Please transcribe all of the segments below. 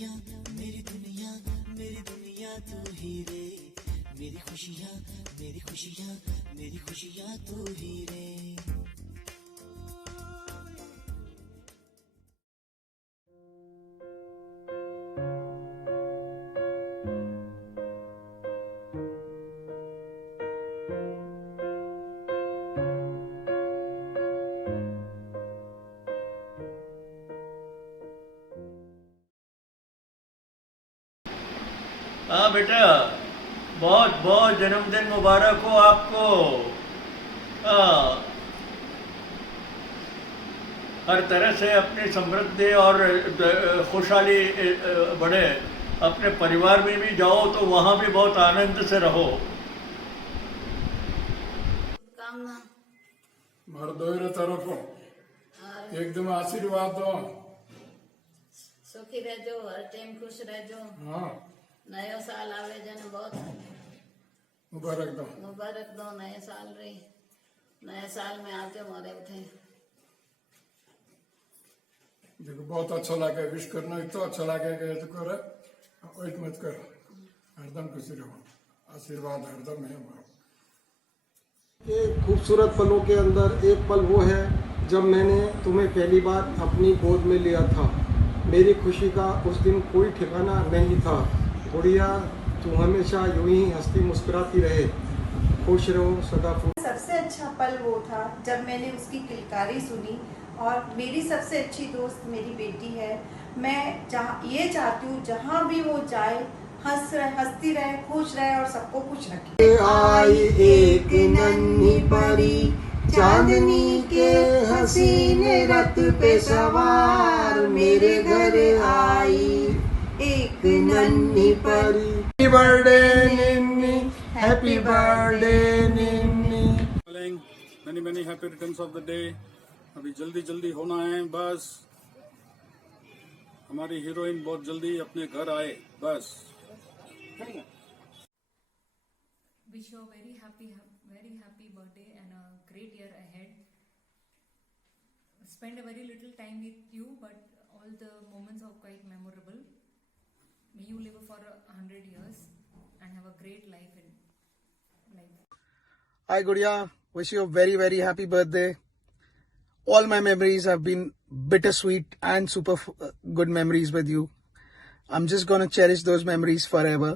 मेरी दुनिया तू ही रे, मेरी खुशियाँ मेरी खुशियाँ मेरी खुशियाँ तू ही रे। हाँ बेटा, बहुत बहुत जन्मदिन मुबारक हो आपको। हाँ, हर तरह से अपनी समृद्धि और खुशहाली बढ़े। अपने परिवार में भी जाओ तो वहाँ भी बहुत आनंद से रहो। कामना मर्दों तरफ एकदम आशीर्वाद दो। सुखी रहजो, हर टाइम खुश रहजो। हाँ, नयो साल आवे जन बहुत मुबारक दो। मुबारक दो नए साल रे। नए साल में आते मारे उठे। देखो बहुत अच्छा लगे, विश करना इतना अच्छा लगे कि तो कर वेट मत कर, हरदम खुशी रहो, आशीर्वाद हरदम है हमारा। एक खूबसूरत पलों के अंदर एक पल वो है जब मैंने तुम्हें पहली बार अपनी गोद में लिया था। मेरी खुशी का उस दिन कोई ठिकाना नहीं था। गुड़िया, तू हमेशा यूं ही हंसती मुस्कुराती रहे, खुश रहो सदा। सबसे अच्छा पल वो था जब मैंने उसकी किलकारी सुनी। और मेरी सबसे अच्छी दोस्त मेरी बेटी है। मैं ये चाहती हूँ जहाँ भी वो जाए हंसती रहे, खुश रहे और सबको खुश रखे। आई एक नन्ही परी चांदनी के हसीने रथ पे सवार, मेरे घर आई एक नन्ही परी। Happy birthday निन्नी, happy birthday निन्नी। Many many happy returns of the day. अभी जल्दी जल्दी होना है बस, हमारी हीरोइन बहुत जल्दी अपने घर आए बस। Wish you a very happy birthday and a great year ahead. Spend a very little time with you, but all the moments are quite memorable. May you live for 100 years and have a great life in life. Hi Gudiya, wish you a very very happy birthday. All my memories have been bittersweet and super good memories with you. I'm just gonna cherish those memories forever.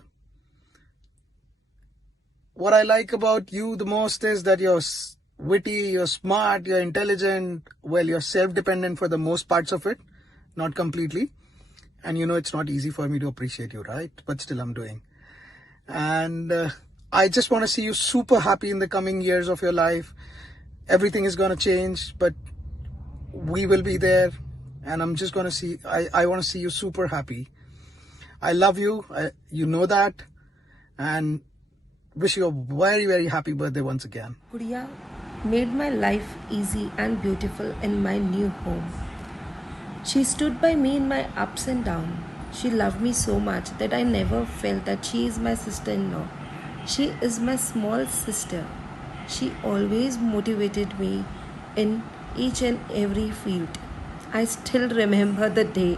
What I like about you the most is that you're witty, you're smart, you're intelligent. Well, you're self-dependent for the most parts of it, not completely. And you know it's not easy for me to appreciate you, right? But still I'm doing. And I just want to see you super happy in the coming years of your life. Everything is gonna change, but we will be there. And I'm just gonna see, I want to see you super happy. I love you, you know that. And wish you a very very happy birthday once again. Gudiya made my life easy and beautiful in my new home. She stood by me in my ups and downs. She loved me so much that I never felt that she is my sister-in-law. She is my small sister. She always motivated me in each and every field. I still remember the day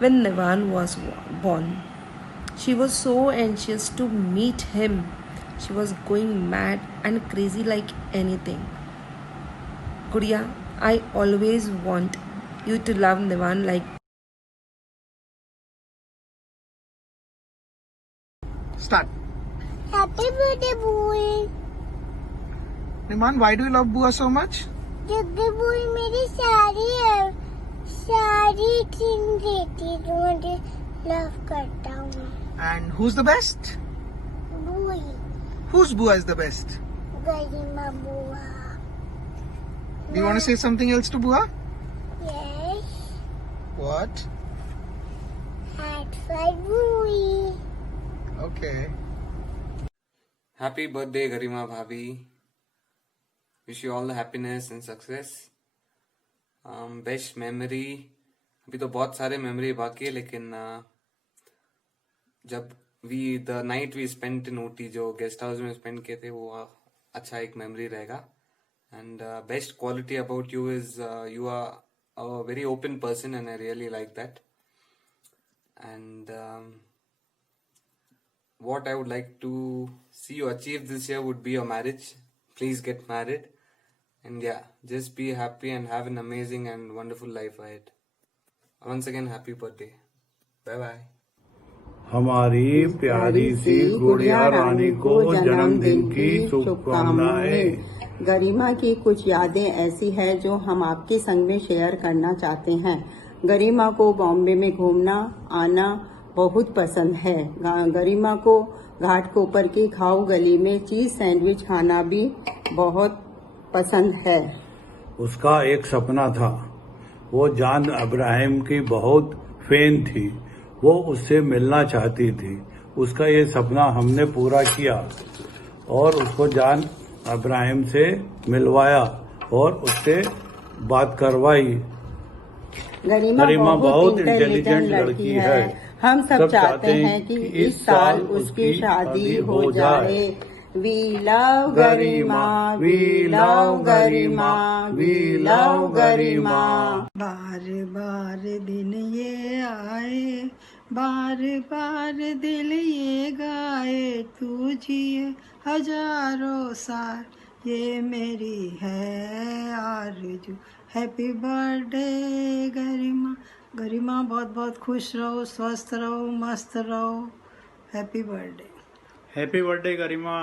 when Nivan was born. She was so anxious to meet him. She was going mad and crazy like anything. Gudiya, I always want you to love Nivan like. Start. Happy birthday, boy. Niman, why do you love Bua so much? क्योंकि boy मेरी सारी चीज देती है तो मुझे love करता हूँ। And who's the best? boy Whose Bua is the best? गरिमा बुआ। Do you want to say something else to Bua? Yes. What? Hat for boy. Okay. Happy birthday, Garima Bhabi. Wish you all the happiness and success. Best memory. अभी तो बहुत सारे memory बाकी है, लेकिन जब the night we spent in Ooty, जो guest house में स्पेंड किए थे, वो अच्छा एक मेमोरी रहेगा. And best quality about you is you are a very open person and I really like that. and what I would like to see you achieve this year would be your marriage. Please get married, and yeah, just be happy and have an amazing and wonderful life ahead. Once again, happy birthday. Bye bye. हमारी प्यारी सी गुड़िया रानी को जन्मदिन की शुभकामनाएं। गरिमा की कुछ यादें ऐसी है जो हम आपके संग में शेयर करना चाहते हैं। गरिमा को बॉम्बे में घूमना आना बहुत पसंद है। गरिमा को घाटकोपर की खाऊ गली में चीज सैंडविच खाना भी बहुत पसंद है। उसका एक सपना था, वो जान अब्राहिम की बहुत फैन थी, वो उससे मिलना चाहती थी। उसका ये सपना हमने पूरा किया और उसको जान अब्राहिम से मिलवाया और उससे बात करवाई। गरिमा बहुत इंटेलिजेंट लड़की है। हम सब चाहते हैं कि इस साल उसकी शादी हो जाए। We love Garima, we love Garima, we love Garima. बार बार दिन ये आए, बार बार दिल ये गाए, तू जिए हजारों साल, ये मेरी है आरज़ू। हैप्पी बर्थडे गरिमा। गरिमा बहुत बहुत खुश रहो, स्वस्थ रहो, मस्त रहो। Happy birthday. हैप्पी बर्थडे गरिमा।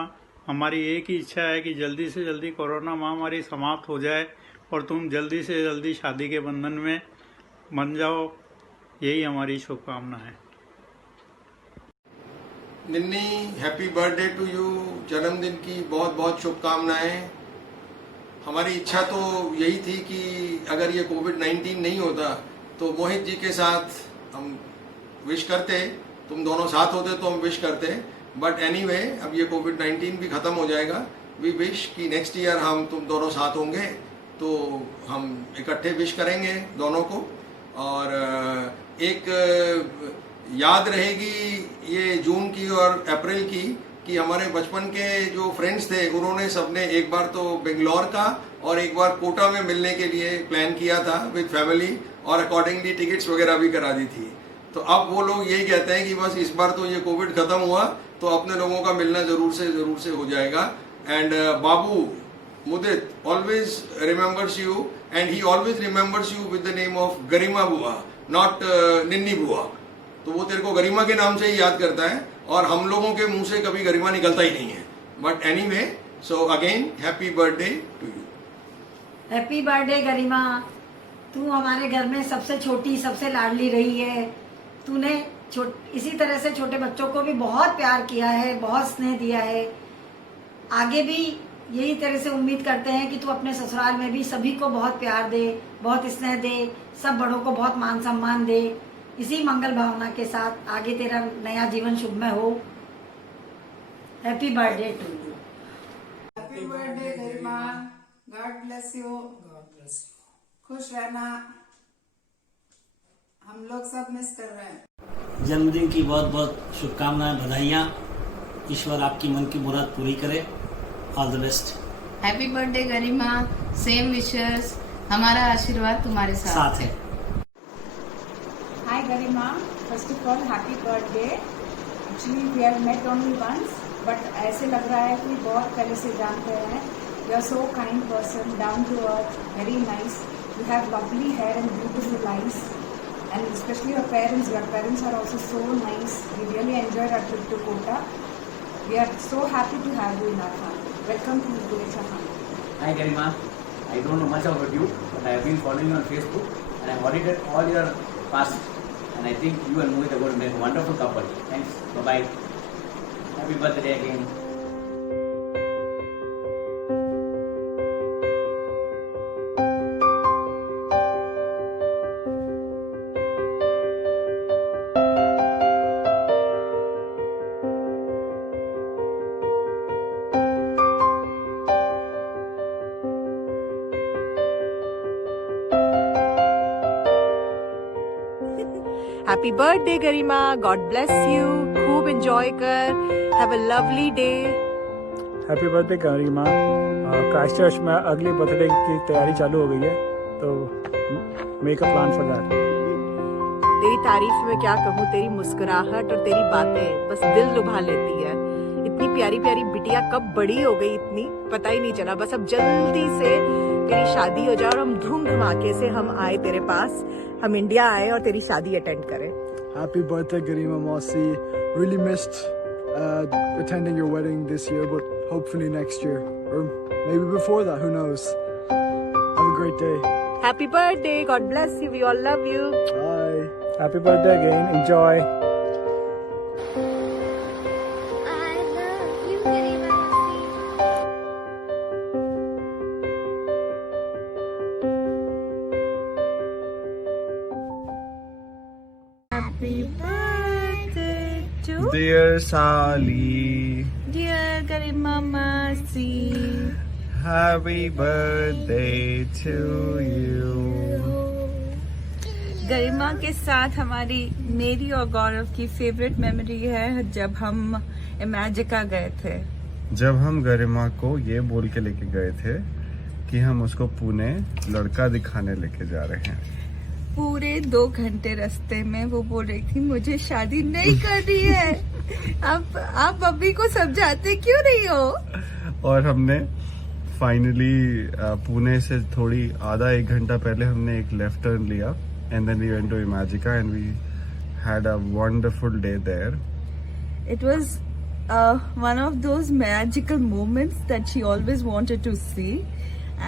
हमारी एक ही इच्छा है कि जल्दी से जल्दी कोरोना महामारी समाप्त हो जाए और तुम जल्दी से जल्दी शादी के बंधन में बन जाओ, यही हमारी शुभकामना है। निन्नी, हैप्पी बर्थडे टू यू। जन्मदिन की बहुत बहुत शुभकामनाएं। हमारी इच्छा तो यही थी कि अगर ये कोविड-19 नहीं होता तो मोहित जी के साथ हम विश करते, तुम दोनों साथ होते तो हम विश करते, बट एनीवे अब ये कोविड-19 भी ख़त्म हो जाएगा। वी विश कि नेक्स्ट ईयर हम तुम दोनों साथ होंगे तो हम इकट्ठे विश करेंगे दोनों को। और एक याद रहेगी ये जून की और अप्रैल की कि हमारे बचपन के जो फ्रेंड्स थे उन्होंने सबने एक बार तो बेंगलोर का और एक बार कोटा में मिलने के लिए प्लान किया था विद फैमिली और अकॉर्डिंगली टिकट्स वगैरह भी करा दी थी। तो अब वो लोग यही कहते हैं कि बस इस बार तो ये कोविड खत्म हुआ तो अपने लोगों का मिलना जरूर से हो जाएगा। And babu Mudit always remembers you and he always remembers you with the name of Garima bua, not निन्नी बुआ। तो वो तेरे को गरिमा के नाम से ही याद करता है और हम लोगों के मुंह से कभी गरिमा निकलता ही नहीं है। But anyway, so again happy birthday to you. Happy birthday Garima. तू हमारे घर में सबसे छोटी, सबसे लाडली रही है। तूने इसी तरह से छोटे बच्चों को भी बहुत प्यार किया है, बहुत स्नेह दिया है। आगे भी यही तरह से उम्मीद करते हैं कि तू अपने ससुराल में भी सभी को बहुत प्यार दे, बहुत स्नेह दे, सब बड़ों को बहुत मान सम्मान दे। इसी मंगल भावना के साथ आगे तेरा नया जीवन शुभमय हो। Happy birthday to you. Happy birthday Garima. God bless you. God bless you. खुश रहना। हम लोग सब मिस कर रहे हैं। जन्मदिन की बहुत बहुत शुभकामनाएं, बधाइयाँ। ईश्वर आपकी मन की मुराद पूरी करे। All the best. Happy birthday Garima. Same wishes. हमारा आशीर्वाद तुम्हारे साथ है। Hi Garima, first of all happy birthday. Actually we have met only once, but ऐसे लग रहा है कि बहुत पहले से जानते हैं। You are so kind person, down to earth, very nice. You have lovely hair and beautiful eyes, and especially your parents. Your parents are also so nice. We really enjoyed our trip to Kota. We are so happy to have you in our family. Welcome to Gulecha family. Hi Garima, I don't know much about you, but I have been following you on Facebook, and I have audited all your past. And I think you and Mohit are going to make a wonderful couple. Thanks. Bye-bye. Happy birthday again. Happy birthday Garima. God bless you. खूब enjoy कर। Have a lovely day. Happy birthday Garima. Christ church में अगली birthday की तैयारी चालू हो गई है, तो make a plan for that. तेरी तारीफ में क्या कहूँ, तेरी मुस्कुराहट और तेरी बातें बस दिल लुभा लेती है। इतनी प्यारी प्यारी बिटिया कब बड़ी हो गई, इतनी पता ही नहीं चला। बस अब जल्दी से तेरी शादी हो जाए और हम धूम धमाके से हम आए तेरे पास, हम इंडिया आए और तेरी शादी अटेंड करें। Happy birthday, Garima Mausi. Really missed attending your wedding this year, but hopefully next year, or maybe before that, who knows. Have a great day. Happy birthday, God bless you, we all love you. Bye. Happy birthday again. Enjoy. Happy birthday to Dear Sally, dear Garima Mausi. happy birthday to you. गरिमा के साथ मेरी और गौरव की favourite memory है जब हम इमेजिका गए थे। जब हम गरिमा को ये बोल के लेके गए थे कि हम उसको पुणे लड़का दिखाने लेके जा रहे हैं। पूरे 2 घंटे रास्ते में वो बोल रही थी मुझे शादी नहीं करनी है। अब आप अभी को समझाते क्यों नहीं हो? और हमने फाइनली पुणे से थोड़ी आधा 1 घंटा पहले हमने एक लेफ्ट टर्न लिया and then we went to Imagica and we had a wonderful day there. It was one of those magical moments that she always wanted to see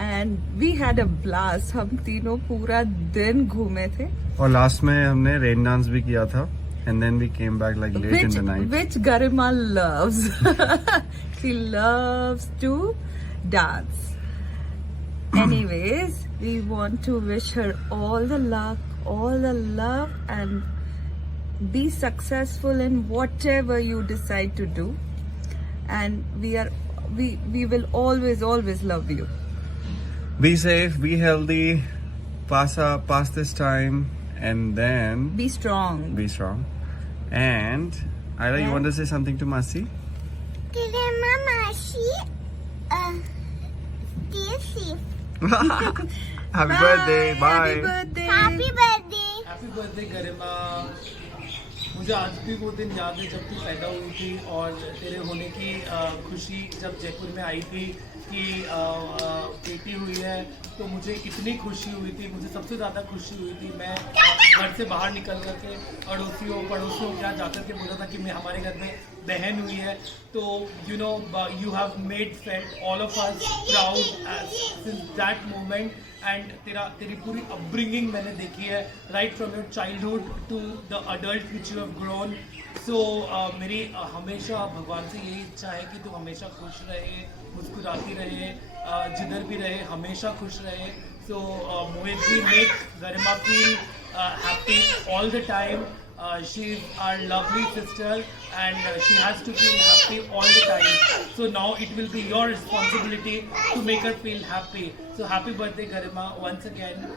and we had a blast. हम तीनों पूरा दिन घूमे थे और last में हमने rain dance भी किया था and then we came back like late in the night. Which Garima loves. She loves to dance. Anyways, we want to wish her all the luck, all the love and be successful in whatever you decide to do, and we will always love you. Be safe, be healthy, pass this time, and then be strong. And Ira, you want to say something to Masi? Garima Mausi, stay safe. Happy birthday, bye. Happy birthday. Happy birthday. Happy birthday Garima. मुझे आज भी वो दिन याद है जब तू पैदा हुई थी और तेरे होने की खुशी जब जयपुर में आई थी कि बेटी हुई है, तो मुझे इतनी खुशी हुई थी। मुझे सबसे ज़्यादा खुशी हुई थी, मैं घर से बाहर निकल करके अड़ोसियों पड़ोसियों के यहाँ जाकर के बोला था कि मैं हमारे घर में बहन हुई है। तो you know you have made felt all of us proud since that moment. And तेरी पूरी अपब्रिंगिंग मैंने देखी है, right from your childhood to the adult which you have grown. So मेरी हमेशा भगवान से यही इच्छा है कि तू हमेशा खुश रहे, मुस्कुराती रहे, जिधर भी रहे हमेशा खुश रहे। So Mohit ji make Garima feel happy all the time. She is our lovely sister and she has to feel happy all the time. So now it will be your responsibility to make her feel happy. So happy birthday Garima once again.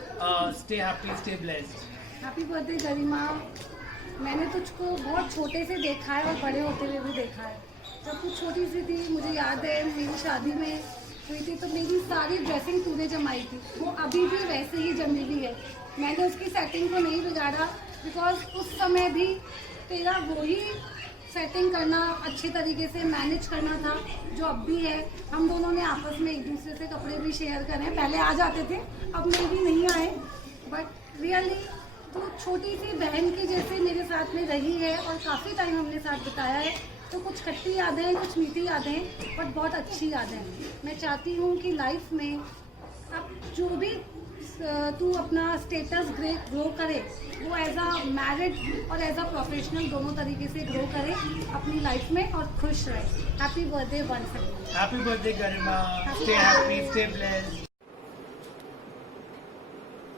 Stay happy, stay blessed. Happy birthday Garima. मैंने तुझको बहुत छोटे से देखा है और बड़े होते हुए भी देखा है। जब तू छोटी सी थी मुझे याद है मेरी शादी में हुई थी तो मेरी सारी ड्रेसिंग तूने जमाई थी, वो अभी भी वैसे ही जमी हुई है। मैंने उसकी सेटिंग को नहीं बिगाड़ा बिकॉज उस समय भी तेरा वही सेटिंग करना, अच्छे तरीके से मैनेज करना था जो अब भी है। हम दोनों ने आपस में एक दूसरे से कपड़े भी शेयर करें, पहले आ जाते थे अब में भी नहीं आए, बट रियली तो छोटी सी बहन की जैसे मेरे साथ में रही है और काफ़ी टाइम हमने साथ बिताया है। तो कुछ खट्टी यादें हैं, कुछ मीठी यादें हैं, बट बहुत अच्छी यादें हैं। मैं चाहती हूँ कि लाइफ में अब जो भी तू अपना स्टेटस ग्रो करे वो एज अ मैरिड और एज अ प्रोफेशनल दोनों तरीके से ग्रो करे अपनी लाइफ में और खुश रहे। Happy birthday once again. Happy birthday Garima, stay happy, stay blessed.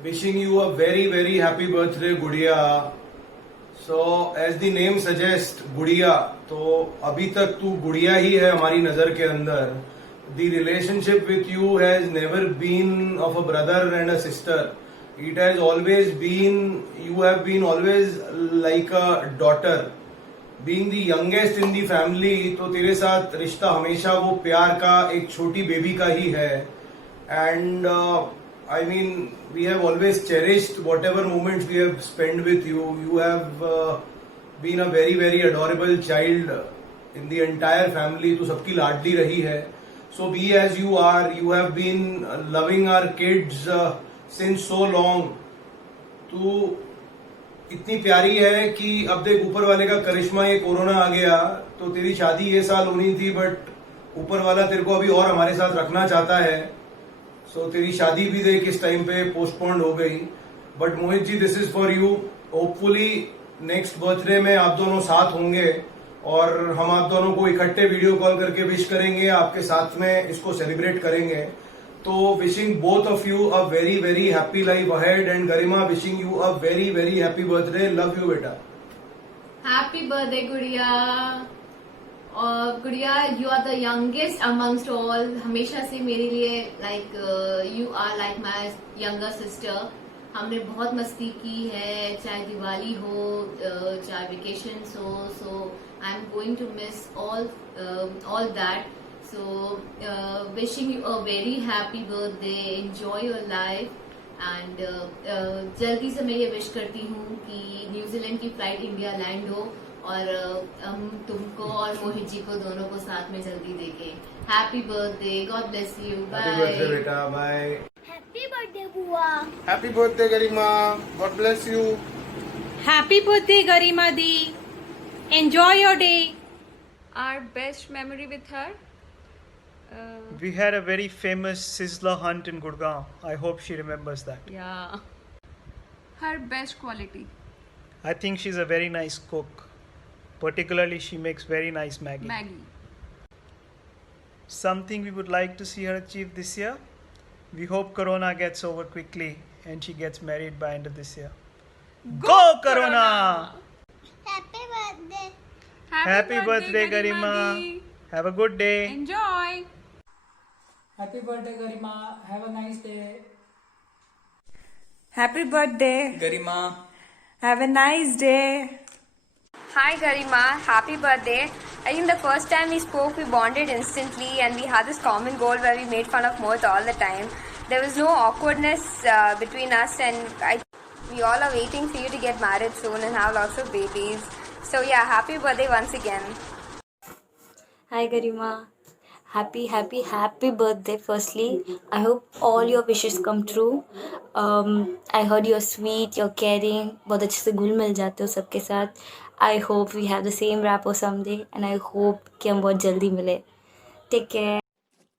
Wishing you a very very happy birthday गुड़िया। So as the name suggests गुड़िया, तो अभी तक तू गुड़िया ही है हमारी नजर के अंदर। The relationship with you has never been of a brother and a sister. It has always been, you have been always like a daughter. Being the youngest in the family, तो तेरे साथ रिश्ता हमेशा वो प्यार का एक छोटी बेबी का ही है। And I mean, we have always cherished whatever moments we have spent with you. You have been a very, very adorable child in the entire family. तो सबकी लाडली रही है. So be as you are. You have been loving our kids since so long. तो इतनी प्यारी है कि अब देख ऊपर वाले का करिश्मा, ये कोरोना आ गया तो तेरी शादी ये साल होनी थी, बट ऊपर वाला तेरे को अभी और हमारे साथ रखना चाहता है. सो तेरी शादी भी देख इस टाइम पे पोस्टपोन्ड हो गई. But Mohit ji, this is for you. Hopefully next birthday में आप दोनों साथ होंगे और हम आप दोनों को इकट्ठे वीडियो कॉल करके विश करेंगे, आपके साथ में इसको सेलिब्रेट करेंगे. तो wishing both of you a very very happy life ahead, and Garima wishing you a very very happy birthday. Love you बेटा. हैप्पी बर्थडे गुड़िया. और गुड़िया, you are the youngest amongst all. हमेशा से मेरे लिए you are like my younger sister. हमने बहुत मस्ती की है, चाहे दिवाली हो, चाहे वेकेशंस हो. So I am going to miss all that. So wishing you a very happy birthday. Enjoy your life. And जल्दी से मैं ये विश करती हूँ कि न्यूजीलैंड की फ्लाइट इंडिया लैंड हो और हम तुमको और मोहित जी को दोनों को साथ में जल्दी देखें. Happy birthday. God bless you. Happy birthday बेटा. बाय. हैप्पी बर्थडे बुआ. Happy birthday, Garima. God bless you. Happy birthday, Garima Di. Enjoy your day. Our best memory with her. We had a very famous sizzler hunt in Gurgaon. I hope she remembers that. Yeah. Her best quality. I think she's a very nice cook. Particularly, she makes very nice Maggi. Maggie. Something we would like to see her achieve this year. We hope Corona gets over quickly and she gets married by end of this year. Go Corona! Happy birthday. Happy birthday, Garima. Have a good day. Enjoy. Happy birthday, Garima. Have a nice day. Happy birthday. Garima. Have a nice day. Hi Garima, happy birthday. I think the first time we spoke, we bonded instantly and we had this common goal where we made fun of Mohit all the time. There was no awkwardness between us, and we all are waiting for you to get married soon and have lots of babies. So yeah, happy birthday once again. Hi Garima. Happy birthday firstly. I hope all your wishes come true. I heard you're sweet, you're caring, बहुत अच्छे से घुल मिल जाते हो सबके साथ. I hope we have the same rapport someday and I hope कि हम बहुत जल्दी मिले. Take care.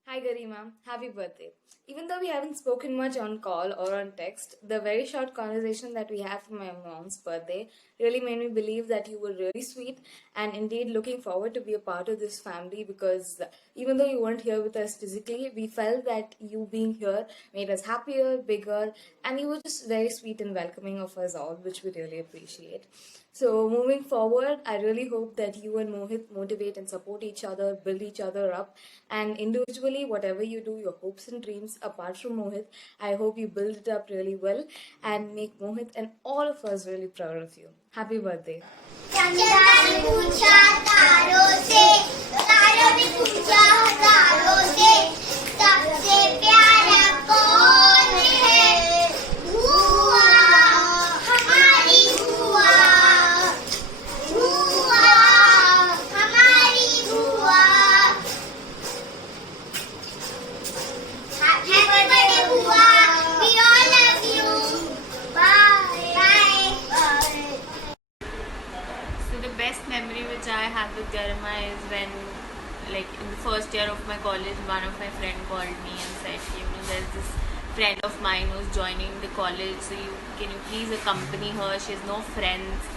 Hi Garima, happy birthday. Even though we haven't spoken much on call or on text, the very short conversation that we had for my mom's birthday really made me believe that you were really sweet and indeed looking forward to be a part of this family, because even though you weren't here with us physically, we felt that you being here made us happier, bigger, and you were just very sweet and welcoming of us all, which we really appreciate. So moving forward, I really hope that you and Mohit motivate and support each other, build each other up, and individually, whatever you do, your hopes and dreams, apart from Mohit, I hope you build it up really well and make Mohit and all of us really proud of you. Happy birthday. चंदा ने पूछा तारों से, तारों ने पूछा तारों से, सबसे प्यारा कौन है? हुआ हमारी हुआ, हुआ हमारी हुआ. Happy birthday हुआ. We all love you. Bye. Bye. So the best memory which I have with Garima is when, like in the first year of my college, one of my friend called me and said, there's this friend of mine who's joining the college, so can you please accompany her? She has no friends.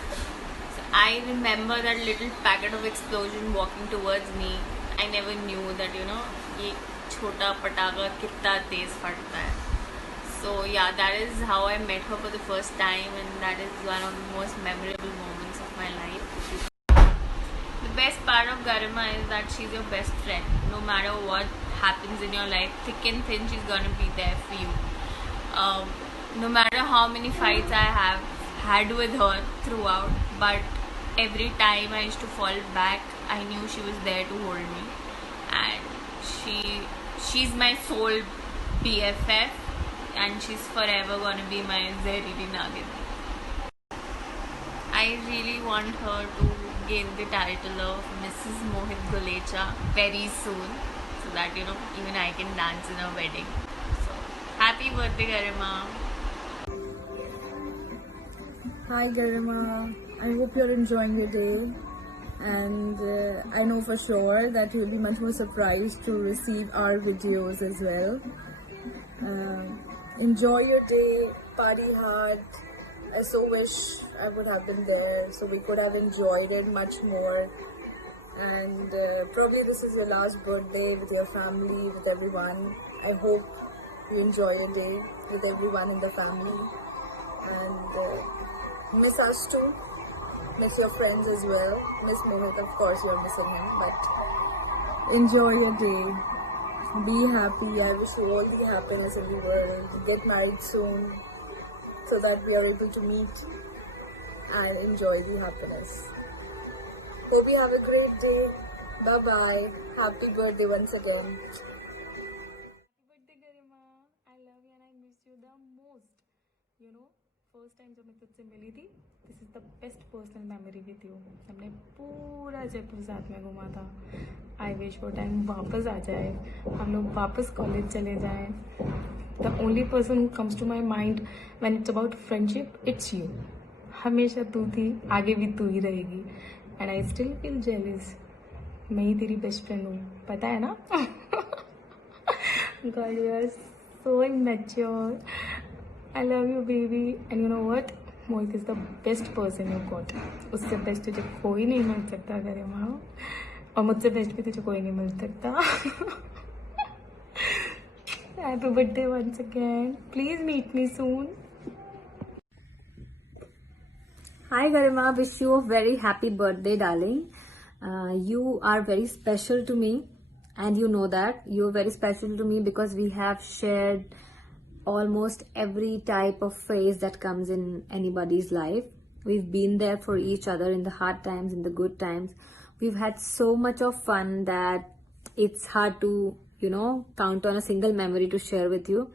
So I remember that little packet of explosion walking towards me. I never knew that ये छोटा पटाखा कितना तेज फटता है. So yeah, that is how I met her for the first time, and that is one of the most memorable moments of my life. The best part of Garima is that she's your best friend. No matter what happens in your life, thick and thin, she's gonna be there for you. No matter how many fights I have had with her throughout, but every time I used to fall back, I knew she was there to hold me, and she's my soul BFF. and she's forever gonna be my Zehreeli Nagin. I really want her to gain the title of Mrs. Mohit Gulecha very soon, so that even I can dance in her wedding. So happy birthday, Garima. Hi Garima, I hope you're enjoying your day, and I know for sure that you'll be much more surprised to receive our videos as well. Enjoy your day, party hard. I so wish I would have been there so we could have enjoyed it much more, and probably this is your last birthday with your family, with everyone. I hope you enjoy your day with everyone in the family, and miss us too, miss your friends as well, miss Mohit, of course you're missing him, but enjoy your day, be happy. I wish you all the happiness in the world. Get married soon so that we are able to meet and enjoy the happiness. Hope you have a great day. Bye bye. Happy birthday once again. birthday Garima, I love you and I miss you the most. First time जब मैं तुझसे मिली थी, this is the best personal memory with you. हमने पूरा जयपुर साथ में घूमा था. I wish वो टाइम वापस आ जाए, हम लोग वापस कॉलेज चले जाएं. The only person who comes to my mind when it's about friendship, it's you. हमेशा तू थी, आगे भी तू ही रहेगी. And I still feel jealous. मैं ही तेरी बेस्ट फ्रेंड हूँ, पता है ना? God, you are so immature. I love you, baby. And you know what? Mohit is the best person you got. उससे बेस्ट तुझे कोई नहीं मिल सकता गरिमा, और मुझसे बेस्ट भी तुझे कोई नहीं मिल सकता. Happy birthday once again. Please meet me soon. Hi Garima, wish you a very happy birthday, darling. You are very special to me, and you know that. You are very special to me because we have shared almost every type of phase that comes in anybody's life. We've been there for each other in the hard times, in the good times. We've had so much of fun that it's hard to count on a single memory to share with you.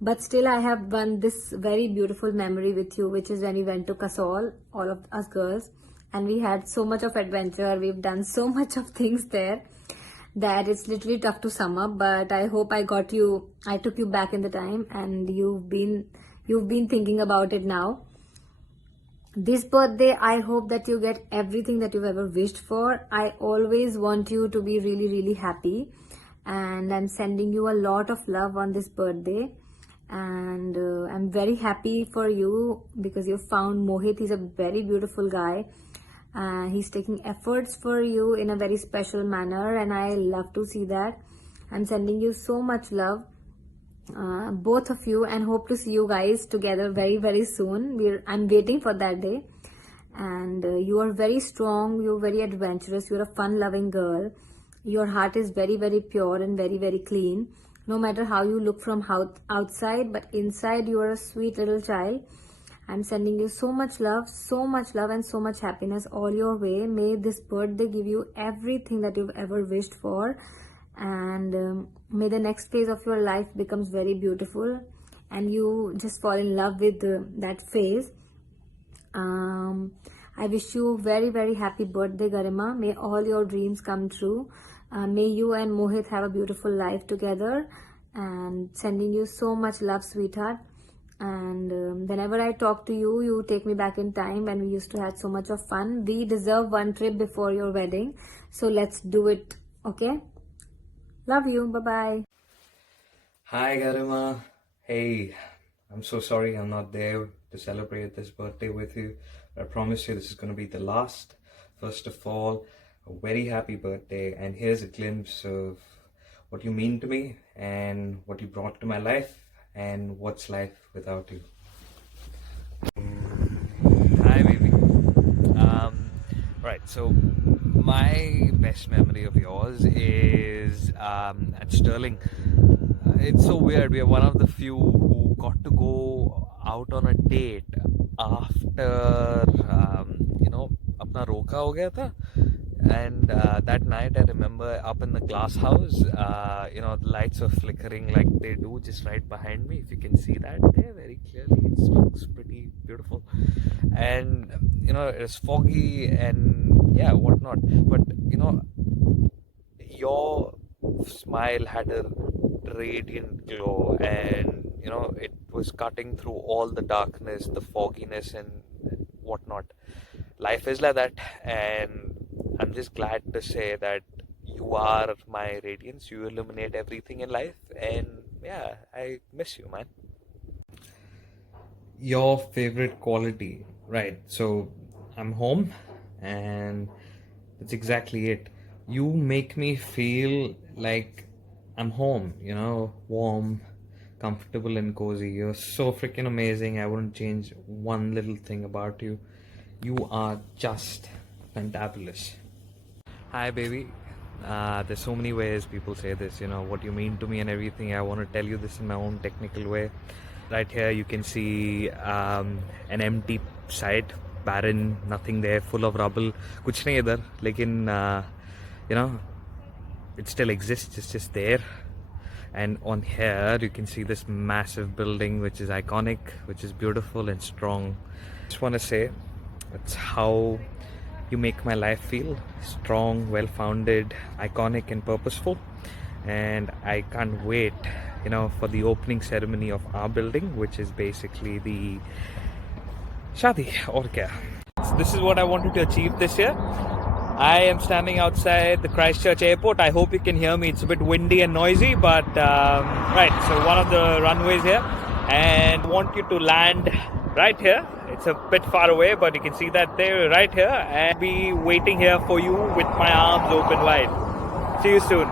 But still I have this very beautiful memory with you, which is when we went to Kasol, all of us girls, and we had so much of adventure. We've done so much of things there that it's literally tough to sum up, but I hope I took you back in the time, and you've been thinking about it now. This birthday, I hope that you get everything that you've ever wished for. I always want you to be really, really happy, and I'm sending you a lot of love on this birthday, and I'm very happy for you because you found Mohit. He's a very beautiful guy. He's taking efforts for you in a very special manner, and I love to see that. I'm sending you so much love, both of you, and hope to see you guys together very, very soon. I'm waiting for that day. And you are very strong, you're very adventurous, you're a fun-loving girl. Your heart is very, very pure and very, very clean. No matter how you look from outside, but inside you are a sweet little child. I'm sending you so much love and so much happiness all your way. May this birthday give you everything that you've ever wished for, and may the next phase of your life becomes very beautiful and you just fall in love with that phase. I wish you a very, very happy birthday, Garima. May all your dreams come true. May you and Mohit have a beautiful life together, and sending you so much love, sweetheart. And whenever I talk to you, you take me back in time when we used to have so much of fun. We deserve one trip before your wedding, so let's do it, okay? Love you. Bye-bye. Hi, Garima. Hey, I'm so sorry I'm not there to celebrate this birthday with you. I promise you this is going to be the last. First of all, a very happy birthday, and here's a glimpse of what you mean to me and what you brought to my life and what's life without you. Hi, baby. Right, so my best memory of yours is at Sterling. It's so weird. We are one of the few who got to go out on a date after, अपना रोका हो गया था, And that night, I remember up in the glass house, the lights were flickering like they do just right behind me. If you can see that there very clearly, it looks pretty beautiful. And it's foggy and yeah, whatnot. But your smile had a radiant glow, and it was cutting through all the darkness, the fogginess, and whatnot. Life is like that, and I'm just glad to say that you are my radiance. You illuminate everything in life, and yeah, I miss you, man. Your favorite quality, right? So I'm home, and that's exactly it. You make me feel like I'm home, warm, comfortable, and cozy. You're so freaking amazing. I wouldn't change one little thing about you. You are just fantabulous. Hi, baby. There's so many ways people say this, what you mean to me and everything. I want to tell you this in my own technical way. Right here, you can see an empty site, barren, nothing there, full of rubble. Kuch nahi idhar, lekin, it still exists. It's just there. And on here, you can see this massive building, which is iconic, which is beautiful and strong. Just want to say, that's how you make my life feel strong, well-founded, iconic, and purposeful. And I can't wait, for the opening ceremony of our building, which is basically the Shadi or kya. So this is what I wanted to achieve this year. I am standing outside the Christchurch airport. I hope you can hear me. It's a bit windy and noisy, but right. So one of the runways here, and I want you to land right here. It's a bit far away, but you can see that there right here, and be waiting here for you with my arms open wide. See you soon.